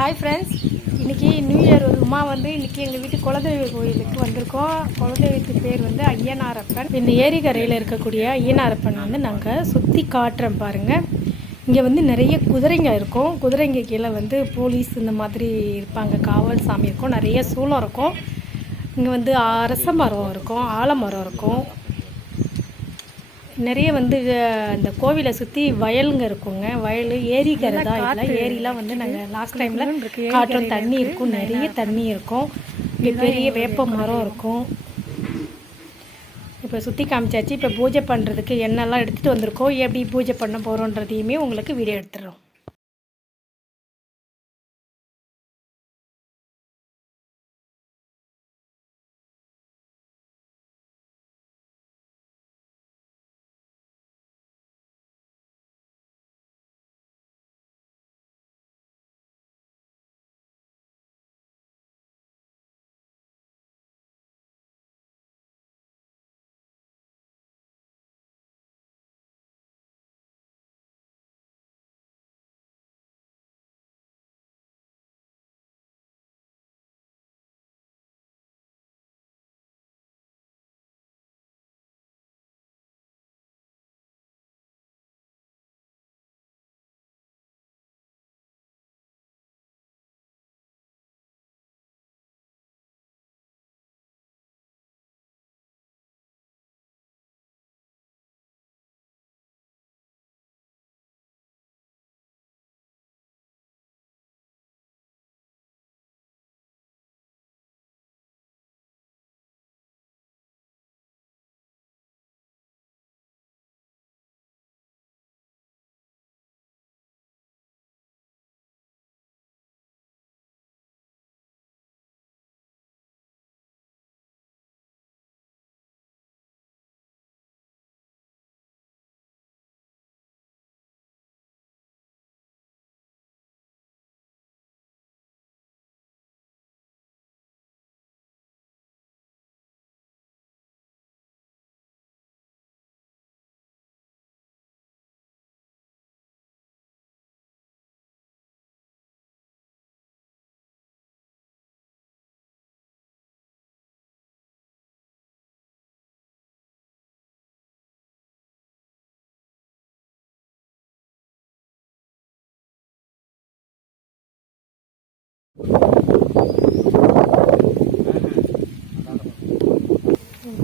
Hi friends, இன்றைக்கி new year வருமா இன்றைக்கி எங்கள் வீட்டு குலதெய்வ கோயிலுக்கு வந்திருக்கோம். குலதெய்வத்துக்கு பேர் ஐயனாரப்பன். இந்த ஏரிக்கரையில் இருக்கக்கூடிய ஐயனாரப்பன் நாங்கள் சுற்றி காட்டுறோம் பாருங்கள். இங்கே நிறைய குதிரைங்க இருக்கும். குதிரைங்க கீழே போலீஸ் இந்த மாதிரி இருப்பாங்க, காவல் சாமி இருக்கும், நிறைய சூளம் இருக்கும். இங்கே அரச மரம் இருக்கும், ஆலமரம் இருக்கும். நிறைய இந்த கோவிலை சுற்றி வயலுங்க இருக்குங்க. வயல் ஏரிக்கரை தான். இல்லை ஏரிலாம் நாங்கள் லாஸ்ட் டைமில் காட்டுறோம். தண்ணி இருக்கும், நிறைய தண்ணி இருக்கும். இங்கே பெரிய வேப்ப மரம் இருக்கும். இப்போ சுற்றி காமிச்சாச்சு. இப்போ பூஜை பண்ணுறதுக்கு என்னெல்லாம் எடுத்துகிட்டு வந்திருக்கோம், எப்படி பூஜை பண்ண போகிறோன்றதையுமே உங்களுக்கு வீடியோ எடுத்துடுறோம்.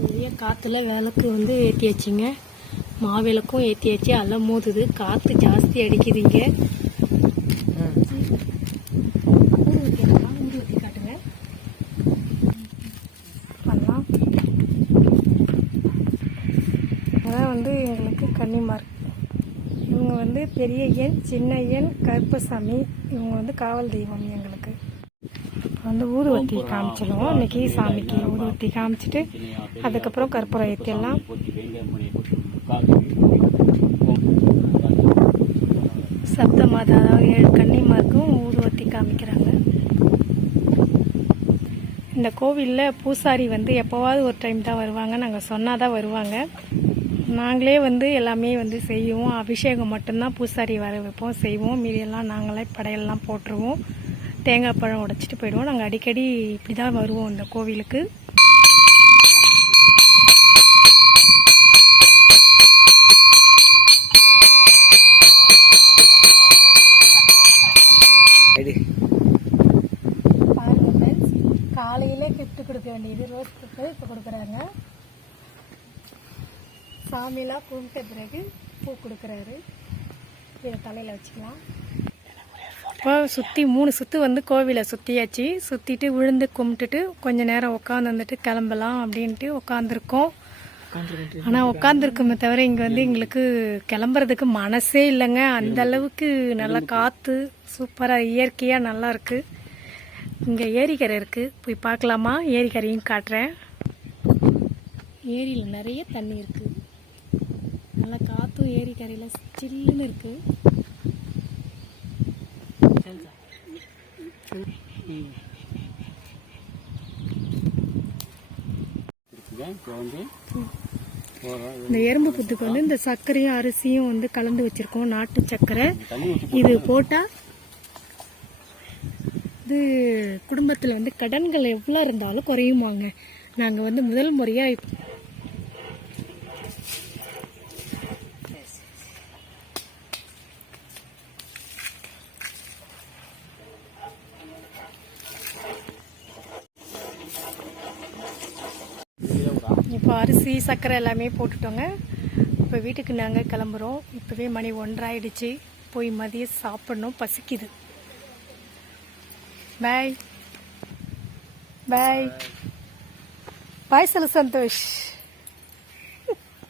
நிறைய காற்றுல விளக்கு ஏற்றியாச்சுங்க. மாவிளக்கும் ஏற்றியாச்சு. எல்லாம் மோதுது, காற்று ஜாஸ்தி அடிக்குதுங்க. ஊற்றி காட்டுங்க. பண்ணலாம். அதான் எங்களுக்கு கன்னிமார். இவங்க பெரிய எண், சின்ன எண், கருப்பசாமி. இவங்க காவல் தெய்வம் எங்களுக்கு. ஊதுவத்தி காமிச்சிடுவோம். இன்னைக்கு சாமிக்கு ஊதுவத்தி காமிச்சிட்டு அதுக்கப்புறம் கற்பூரம் ஏற்றிடலாம். சப்தமாதா, அதாவது 7 கன்னிமாருக்கும் ஊதுவத்தி காமிக்கிறாங்க. இந்த கோவிலில் பூசாரி எப்போவாவது ஒரு டைம் தான் வருவாங்க. நாங்கள் சொன்னாதான் வருவாங்க. நாங்களே எல்லாமே செய்வோம். அபிஷேகம் மட்டும்தான் பூசாரி வர வைப்போம், செய்வோம். மீதியெல்லாம் நாங்களே படையெல்லாம் போட்டுருவோம். தேங்காய் பழம் உடைச்சிட்டு போயிடுவோம். நாங்கள் அடிக்கடி இப்படி தான் வருவோம் இந்த கோவிலுக்கு. பாருங்க ஃப்ரெண்ட்ஸ், காலையிலே கிஃப்ட் கொடுக்க வேண்டியது ரோஸ் கிஃப்ட் இப்போ கொடுக்குறாங்க. சாமியெல்லாம் கும்பிட்ட பிறகு பூ கொடுக்குறாரு. இதை தலையில் வச்சுக்கலாம். இப்போ சுற்றி 3 சுற்று கோவிலை சுற்றியாச்சு. சுற்றிட்டு விழுந்து கும்பிட்டுட்டு கொஞ்சம் நேரம் உட்காந்து கிளம்பலாம் அப்படின்ட்டு உட்காந்துருக்கோம். ஆனால் உட்காந்துருக்கோமே தவிர இங்கே எங்களுக்கு கிளம்புறதுக்கு மனசே இல்லைங்க. அந்த அளவுக்கு நல்லா காற்று சூப்பராக இயற்கையாக நல்லா இருக்குது. இங்கே ஏரிக்கரை இருக்குது, போய் பார்க்கலாமா? ஏரிக்கரையும் காட்டுறேன். ஏரியில் நிறைய தண்ணி இருக்குது. நல்லா காற்றும் ஏரிக்கரையில் சில்லுன்னு இருக்குது. இந்த எறும்பு புத்துக்கு இந்த சர்க்கரையும் அரிசியும் கலந்து வச்சிருக்கோம், நாட்டு சர்க்கரை. இது போட்டா இது குடும்பத்தில் வந்து கடன்கள் எவ்வளோ இருந்தாலும் குறையுமாங்க. நாங்கள் வந்து முதல் முறையாக இப்போ அரிசி சர்க்கரை எல்லாமே போட்டுட்டோங்க. இப்போ வீட்டுக்கு நாங்கள் கிளம்புறோம். இப்போவே மணி 1:30 ஆயிடுச்சு. போய் மதியம் சாப்பிடணும், பசிக்குது. பாய் பாய் பாய் சொல்லு சந்தோஷ்.